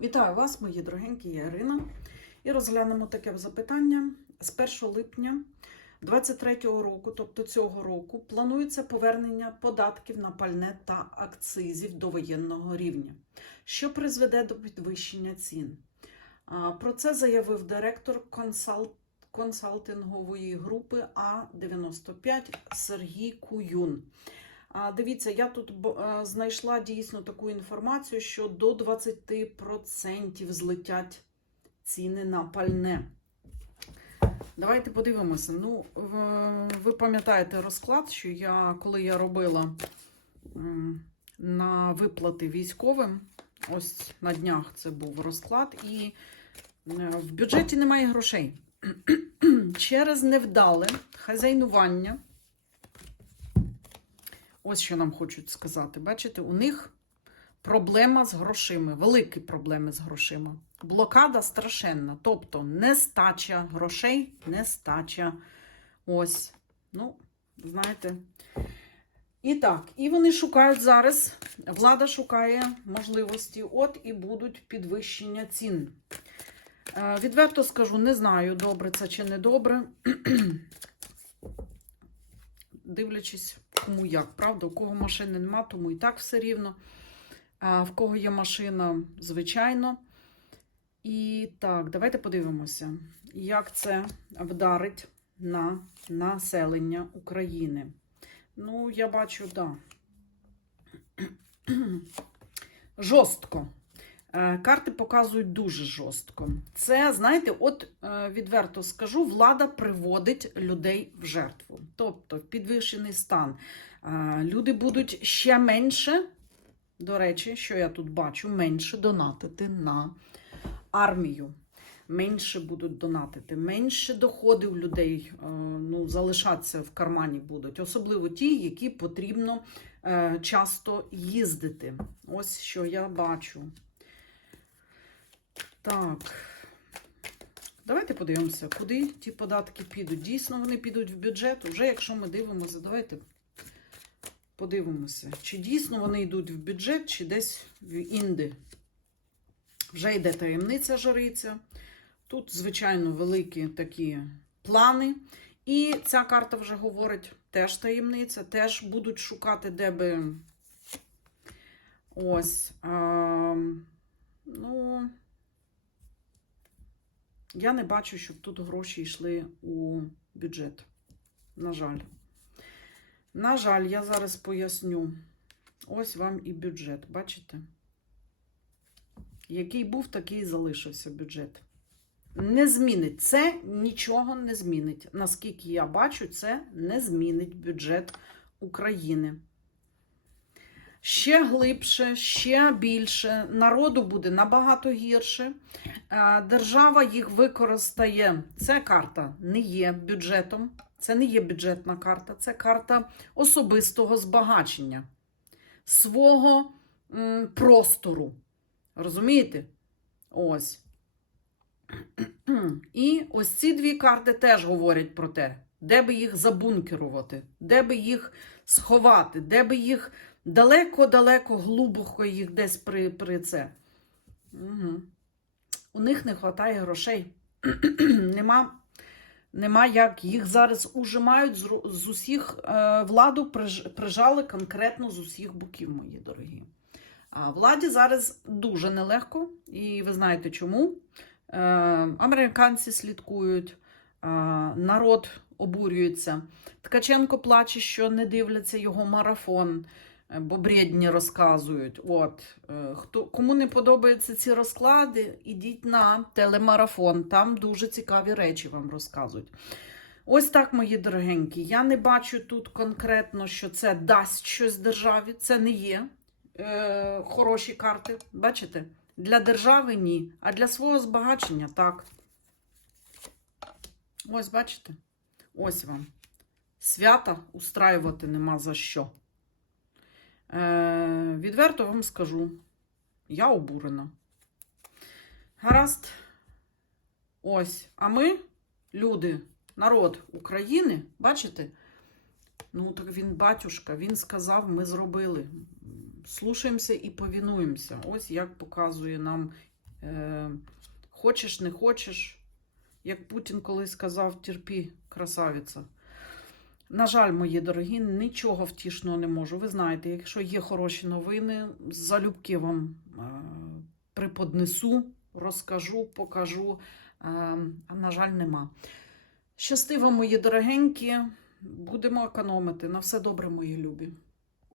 Вітаю вас, мої дорогенькі, я Ірина. І розглянемо таке запитання. З 1 липня 2023 року, тобто цього року, планується повернення податків на пальне та акцизів до воєнного рівня, що призведе до підвищення цін. Про це заявив директор консалт... консалтингової групи А95 Сергій Куюн. Дивіться, я тут знайшла дійсно таку інформацію, що до 20% злетять ціни на пальне. Давайте подивимося. Ну, ви пам'ятаєте розклад, що я, коли я робила на виплати військовим, ось на днях це був розклад, і е, в бюджеті немає грошей. Через невдале хазяйнування. Ось що нам хочуть сказати. Бачите, у них проблема з грошима, великі проблеми з грошима. Блокада страшенна. Тобто нестача грошей, нестача. Ось. Ну, знаєте. І так, і вони шукають зараз, влада шукає можливості, от і будуть підвищення цін. Е, Відверто скажу, не знаю, добре це чи не добре. Дивлячись, кому як, правда, у кого машини нема, тому і так все рівно. А в кого є машина, звичайно. І так, давайте подивимося, як це вдарить на населення України. Ну, я бачу, так. Да. Жорстко. Е, Карти показують дуже жорстко. Це, знаєте, от е, відверто скажу, влада приводить людей в жертву. Тобто, підвищений стан. Е, Люди будуть ще менше, до речі, що я тут бачу, менше донатити на армію. Менше будуть донатити, менше доходи у людей ну, залишатися в кармані будуть, особливо ті, які потрібно часто їздити. Ось що я бачу. Так. Давайте подивимося, куди ті податки підуть. Дійсно, вони підуть в бюджет. Вже якщо ми дивимося, давайте подивимося, чи дійсно вони йдуть в бюджет, чи десь в інди. Вже йде таємниця жариця. Тут, звичайно, великі такі плани. І ця карта вже говорить теж таємниця, теж будуть шукати, де би. Ось. А, ну. Я не бачу, щоб тут гроші йшли у бюджет. На жаль. На жаль, я зараз поясню. Ось вам і бюджет, бачите? Який був, такий і залишився бюджет. Не змінить. Це нічого не змінить. Наскільки я бачу, це не змінить бюджет України. Ще глибше, ще більше. Народу буде набагато гірше. Е, Держава їх використає. Ця карта не є бюджетом. Це не є бюджетна карта, це карта особистого збагачення, свого простору. Розумієте? Ось. І ось ці дві карти теж говорять про те, де би їх забункерувати, де би їх сховати, де би їх далеко-далеко, глибоко їх десь при, при це. Угу. У них не вистачає грошей. Нема, нема як. Їх зараз ужимають з, з усіх е, владу приж- прижали конкретно з усіх боків, мої дорогі. А владі зараз дуже нелегко, і ви знаєте чому. Е, американці слідкують, е, народ обурюється. Ткаченко плаче, що не дивляться його марафон, бо бредні розказують. От, е, хто, кому не подобаються ці розклади, ідіть на телемарафон, там дуже цікаві речі вам розказують. Ось так, мої дорогенькі. Я не бачу тут конкретно, що це дасть щось державі. Це не є е, хороші карти. Бачите? Для держави ні, а для свого збагачення так. Ось, бачите? Ось вам. Свята устраювати нема за що. Е, відверто вам скажу, я обурена. Гаразд. Ось. А ми, люди, народ України, бачите? Ну, так він батюшка, він сказав, ми зробили. Слушаємося і повінуємося. Ось як показує нам Е, хочеш, не хочеш. Як Путін колись сказав, терпі, красавиця. На жаль, мої дорогі, нічого втішного не можу. Ви знаєте, якщо є хороші новини, залюбки вам е, приподнесу, розкажу, покажу. Е, а на жаль, нема. Щасти вам, мої дорогенькі. Будемо економити. На все добре, мої любі.